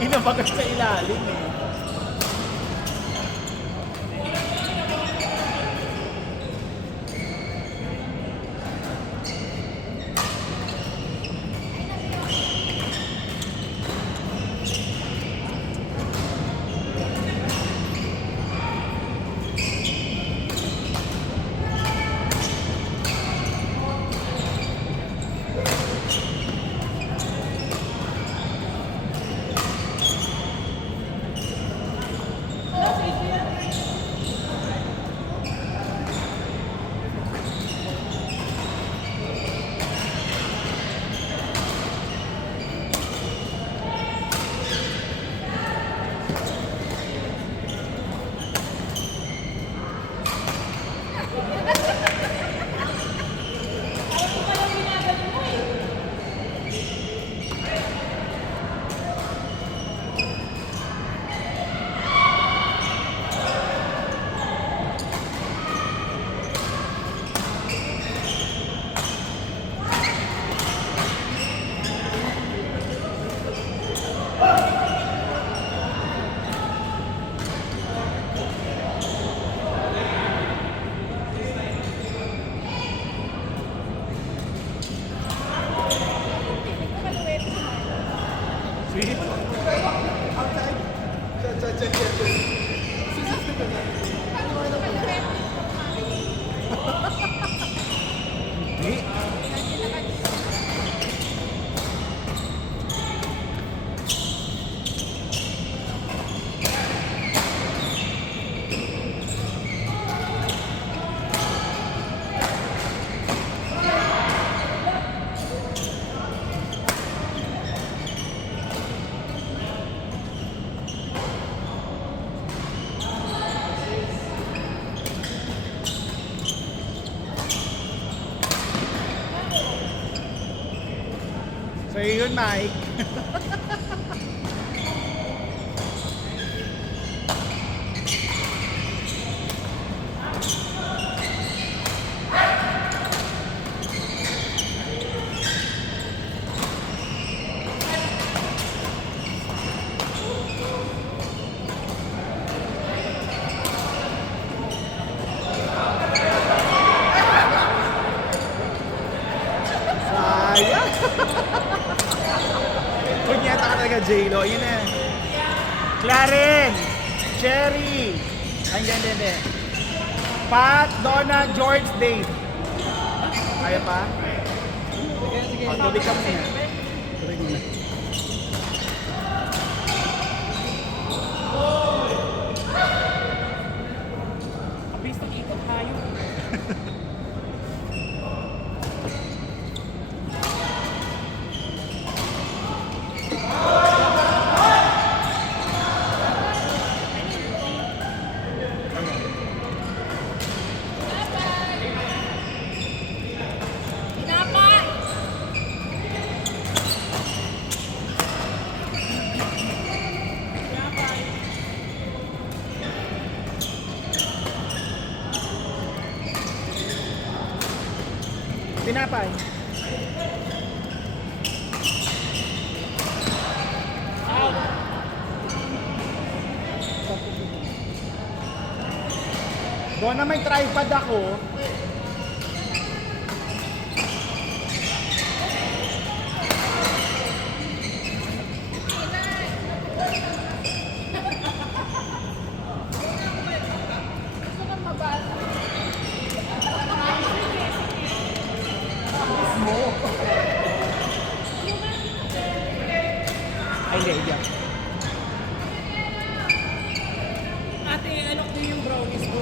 Inabagat sa ilalim eh. Sweet. Hindi. So yun, Mike. Sayang. Kunyata ka talaga, J-Lo. Yun na. Claren. Cherry. Ay, hindi. Pat, Donna, George, Dave. Kaya pa? Sige. Tubig ka muna. Tubig muna. Abis ng ikot tayo. Tinapay. Doon na may tripod ako. Ay, hindi. Ate, alok mo yung brownies mo.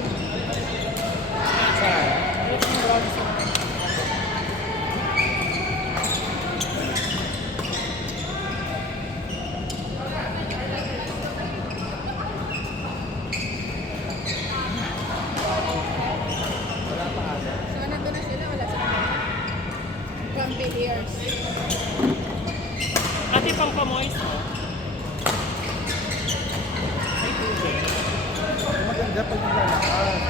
Saan? Alok mo yung brownies mo. Wala pa ata. So, nandun na sila, wala sa from the ears. Ate, pampamoist mo. Maganda pag naglalakad.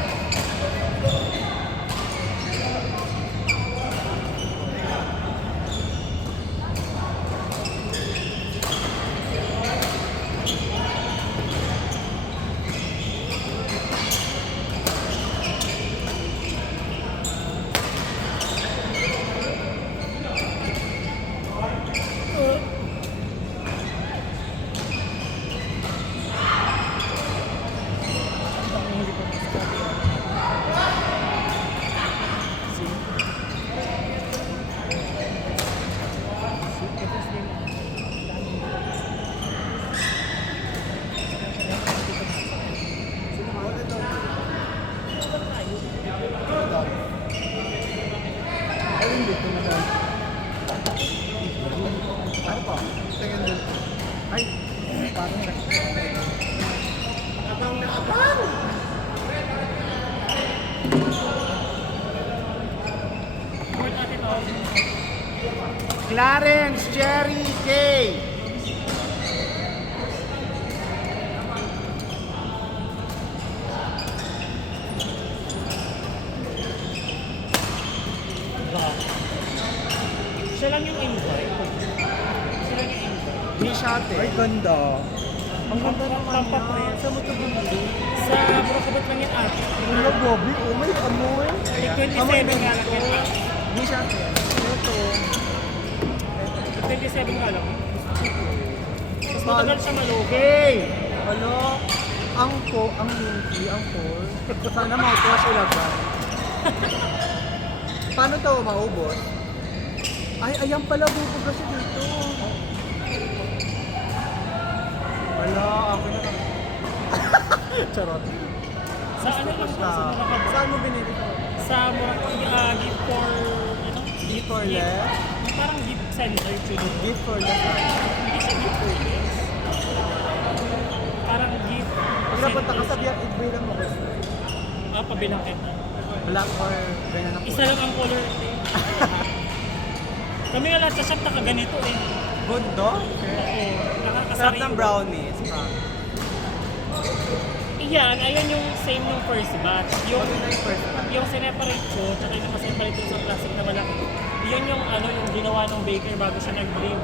rin dito na lang. Ano po? Tingin din. Ay, parang Abang na abang! Court natin to. Clarence Cherry Kay. Siya lang yung invite. Siya lang yung invite. Mishate. Ay, ganda. Ang ganda ng tampak na yan. Sa mo ito bumili? Sa Brokabat lang yung ate. Wala, Bobby. Oh, may ano eh. May 27 nga lang yan ate. Mishate. Ito. May 27 nga lang. Mas matagal siya malugi. Kay. Ano? Ang Minky, ang core. Sana mouthwash ilagay. Paano to maubos? Ay, ayan pala bubuga siya dito. Wala, ako na lang. Charot. Sa ano lang siya? Sa Brokabat. Saan mo binili to? Sa gift for, ano? Gift for less? Parang gift center, chulo. Gift for less. Hindi siya gift for less. Parang gift Pag napunta ka sa biyak, ibilang mo gusto. pabilang kita. Black or ganyan ang Isa lang ang color. Kami nga lahat sa shop nakaganito eh. Good do? Oo, nakakasari. Sarap ng brownies. Iyan, ayun yung same ng first batch. Yung, Ano na yung first one? yung sineparate ko, tsaka yung nakaseparate ko sa plastic na malaki. Yun yung ano, yung ginawa ng baker bago siya nag-leave.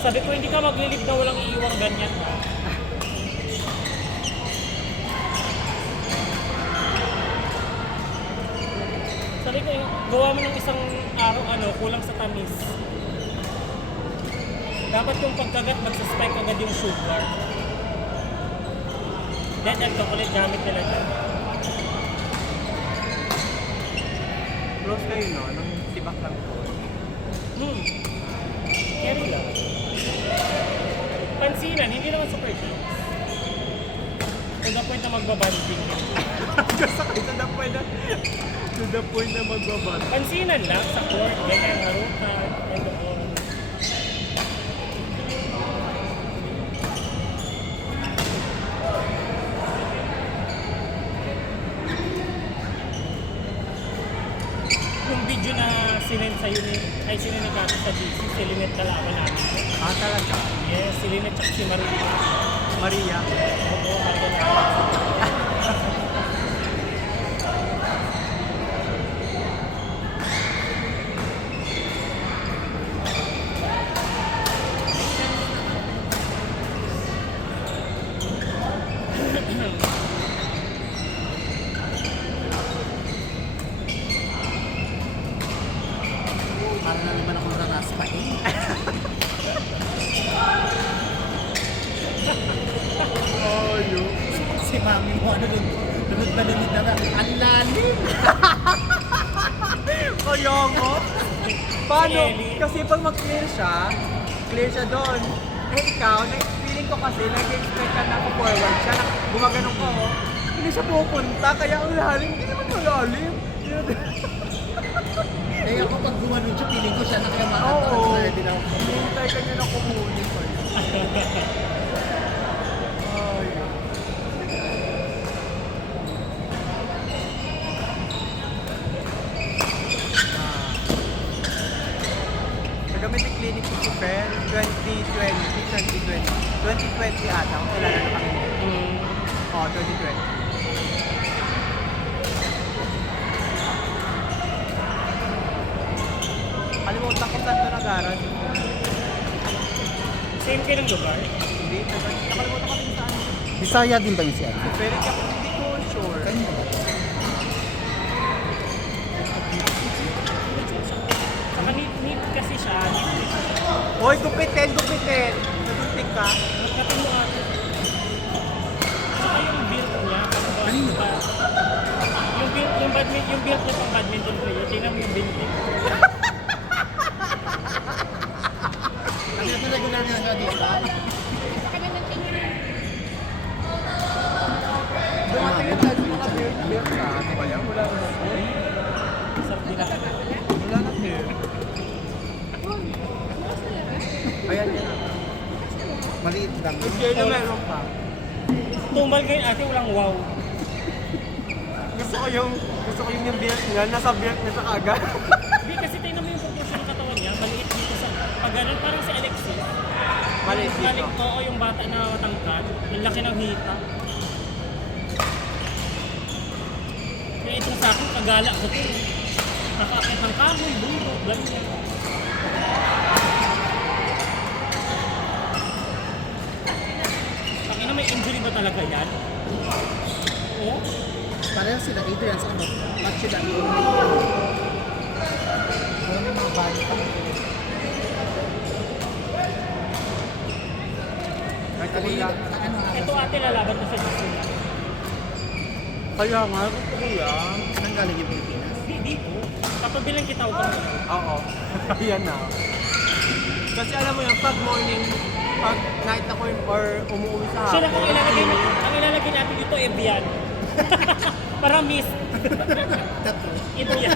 Sabi ko, hindi ka mag-leave na walang iiwang ganyan ha. Sabi ko, gawa mo ng isang araw, kulang sa tamis. Dapat yung pagkagat, magsaspike agad yung sugar. Then, ang chocolate gamit nila dyan. Close kayo no? Nung sibak lang po. Carry lang. Pansinan, hindi naman super cheap. To the point na magbabanding. Gusto kayo to the point na magbabad. Pansinan lang sa court, ganyan, harukan, and all. Yung video na sinend sa'yo sinend ni Kati sa GC, si Lynette kalaban namin. Ah, talaga? Yes, si Lynette tsaka si Maria. Maria. Oo, Maria namin. Parang na naman ako naraspa eh. Oh, yun. Si mami mo, ano doon? Lunod na ang lalim. Kaya mo? Paano? Si Ellie. Kasi pag mag-clear siya doon. Eh ikaw, feeling ko kasi, nag-expect ka na forward siya, na gumaganong ka, oh. Hindi siya pupunta, kaya ang lalim. Hindi naman malalim. Eh ako pag gumanon siya, feeling ko siya na kaya makatakas Oo. na din ako. Hinihintay ka niya na kumunin ko. Ay. Nagamit yung clinic ko si Pen, 2020 ata, kung kailan na kami. Oo, 2020. Kalimutan ko saan ito nag-aral. Same kayo ng lugar? Hindi, nakalimutan kami saan. Bisaya din ba yung siya? Pero hindi ko sure. Saka neat kasi siya, neat kasi siya. Hoy, gupitin! Nagunting ka? Nagkatin mo ate. Saka yung build niya, Kanino? yung build niya pang badminton player, tingnan mo yung build niya. Ang ito regular niya siya dito. Kanya ng tingin. Dumating yung tayo mga beer sa ano ba yan? Wala naman po. Sarap din ako. Wala Maliit lang. Yung yellow meron pa. Tumal ngayon ate, walang wow. Gusto ko yung build niya, nasa build niya sa kaagad. Hindi kasi tingnan mo yung proportion ng katawan niya, maliit dito sa, pag ganun, parang si Alexis. Maliit dito. Maliit, oo, yung bata na tangkad, yung laki ng hita. Kaya itong sa akin, kagala ko to. Nakaakit ng kahoy, bulo, ganyan. Pakina, may injury ba talaga yan? Oo. Pareho sila, Adrian sa ano? Match sila. Ano yung mga body pa? Nagkabila. Ano nga? Ito ate, lalaban ko sa Jason. Kaya nga, gusto ko yan. Saan galing yung Pilipinas? Di, dito. Kapag bilang kita ko kami. Oo. Ayan na. Kasi alam mo yan, pag morning, pag night ako yun, or umuwi sa So, ang ilalagay natin dito, Evian. Para miss. Evian.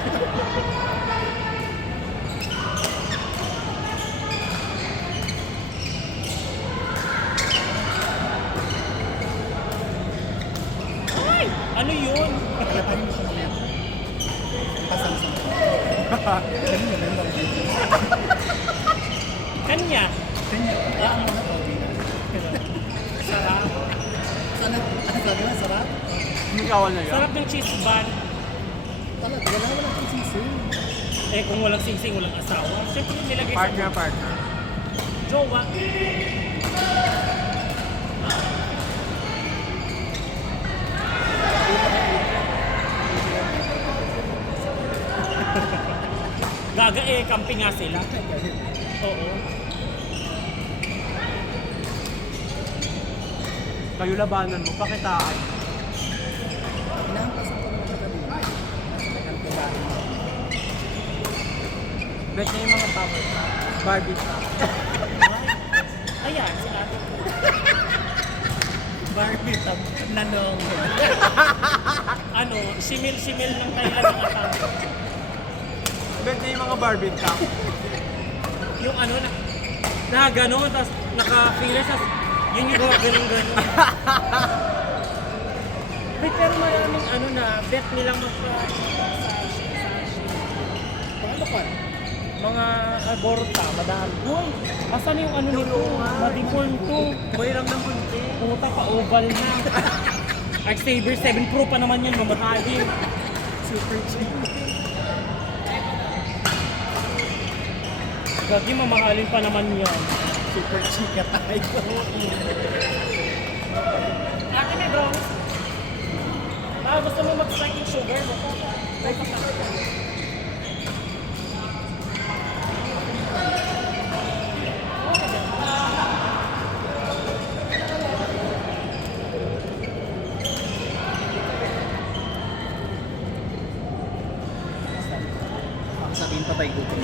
Ay! Ano yun? Kalapanin mo siya mamaya. Pasang sa Kanya na lang daw dito. Kanya. Kanya. Kaya mo na daw dito. Sarap. Sana, sabi mo, sarap? Hindi kawan na yan. Sarap ng cheese bun. Talaga, wala kang sisig. Eh, kung walang sing-sing, walang asawa. Siyempre, nilagay sa Partner. jowa. Gaga eh, camping nga sila. Oo. Kayo labanan mo, pakitaan. Inahampasan ko naman siya kanina. Ang kailangan mo. Bet niya yung mga towel. Barbie top. Ayan, si ate. Barbie, nanong. Ano, simil-simil ng Thailand ng atang. Bet niya yung mga Barbie top. Yung ano, na gano'n, tapos naka-feel, tapos yun yung gawa gano'n-gano'n. Wait, pero maraming ano na, bet nilang magpa-sashi. Paano ka? Mga aborta, madami. Uy, asan yung ano nito? Madimol to. Mayroong ng bunti. Puta pa, oval na. Saber 7 Pro pa naman yan, mamahalin. Super cheap. Gagi, mamahalin pa naman yan. Super chika tayo. Akin na, bro. Gusto mo mag-strike yung sugar mo? Ay, Sabihin pa tayo gutom.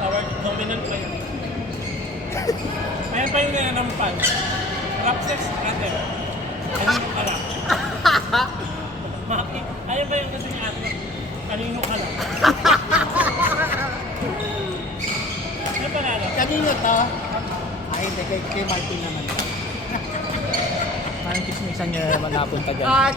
our dominant player. Ayan pa yung nananampal. Rap sex natin. Kanino ka lang. Ayan pa yung kasi ni ate. Kanino ka lang. Ano pa natin? Kanina to? Ay, hindi. Kay Martin naman. Parang kismisan niya naman napunta dyan. Ah,